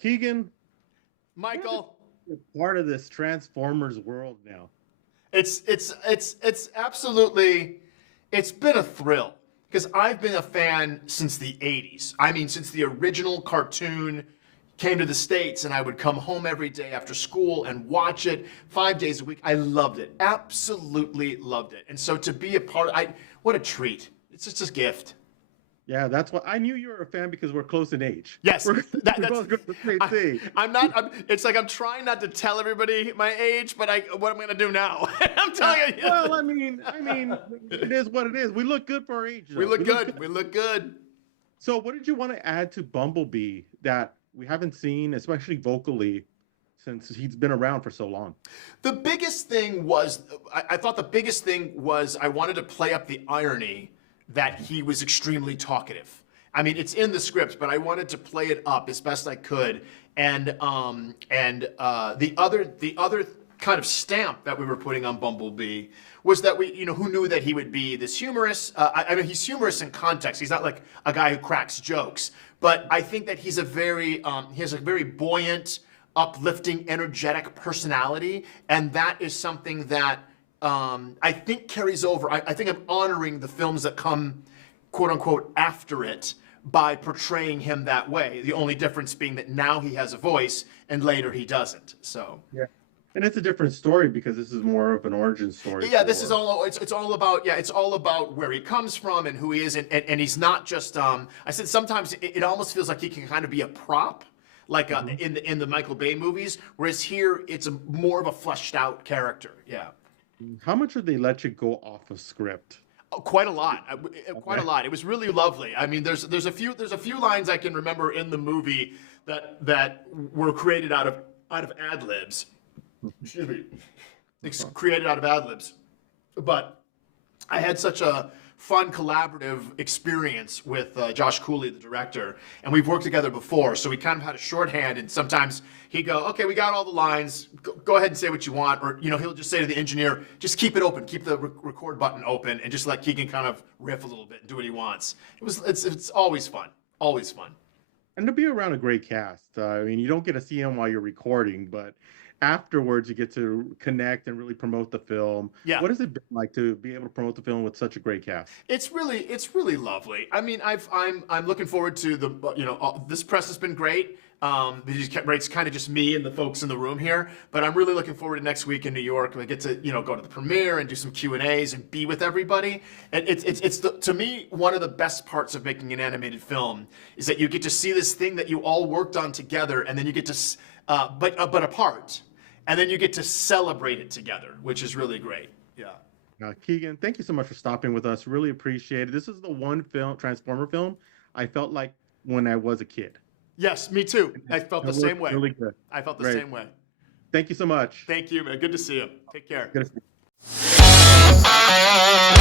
Keegan, Michael, you're part of this Transformers world now. it's absolutely, it's been a thrill because I've been a fan since the 80s. I mean, since the original cartoon came to the States, and I would come home every day after school and watch it 5 days a week. I loved it. Absolutely loved it. And so to be a part, what a treat. It's just a gift. Yeah, that's what I knew you were a fan because we're close in age. Yes, we're both going the same thing. I'm not. It's like I'm trying not to tell everybody my age, but what I'm going to do now? I'm telling you. Well, I mean, it is what it is. We look good for our age. We look good. We look good. So, what did you want to add to Bumblebee that we haven't seen, especially vocally, since he's been around for so long? The biggest thing was, I thought the biggest thing was I wanted to play up the irony that he was extremely talkative. I mean, it's in the script, but I wanted to play it up as best I could. And the other kind of stamp that we were putting on Bumblebee was that who knew that he would be this humorous. I mean, he's humorous in context. He's not like a guy who cracks jokes, but I think that he's he has a very buoyant, uplifting, energetic personality, and that is something that I think carries over. I think I'm honoring the films that come, quote unquote, after it by portraying him that way. The only difference being that now he has a voice and later he doesn't. So yeah, and it's a different story because this is more of an origin story. Yeah, this is all. It's all about. Yeah, it's all about where he comes from and who he is, and he's not just. I said sometimes it almost feels like he can kind of be a prop. Like in the Michael Bay movies, whereas here it's more of a fleshed out character. Yeah. How much did they let you go off of script? Oh, quite a lot. Quite a lot. It was really lovely. I mean, there's a few lines I can remember in the movie that were created out of ad libs. Excuse me. Created out of ad libs. But I had such a fun collaborative experience with Josh Cooley, the director, and we've worked together before, so we kind of had a shorthand, and sometimes he'd go, okay, we got all the lines, go ahead and say what you want, or he'll just say to the engineer, just keep it open, keep the record button open, and just let Keegan kind of riff a little bit and do what he wants. It's always fun, always fun. And to be around a great cast. I mean, you don't get to see him while you're recording, but afterwards you get to connect and really promote the film. Yeah. What has it been like to be able to promote the film with such a great cast? It's really lovely. I mean, I'm looking forward to this press has been great. It's kind of just me and the folks in the room here, but I'm really looking forward to next week in New York. I get to go to the premiere and do some Q&As and be with everybody. And to me, one of the best parts of making an animated film is that you get to see this thing that you all worked on together, and then you get to but apart. And then you get to celebrate it together, which is really great. Yeah. Keegan, thank you so much for stopping with us. Really appreciate it. This is the one Transformer film I felt like when I was a kid. Yes, me too. I felt the same way. Really good. I felt the same way. Thank you so much. Thank you, man. Good to see you. Take care. Good to see you.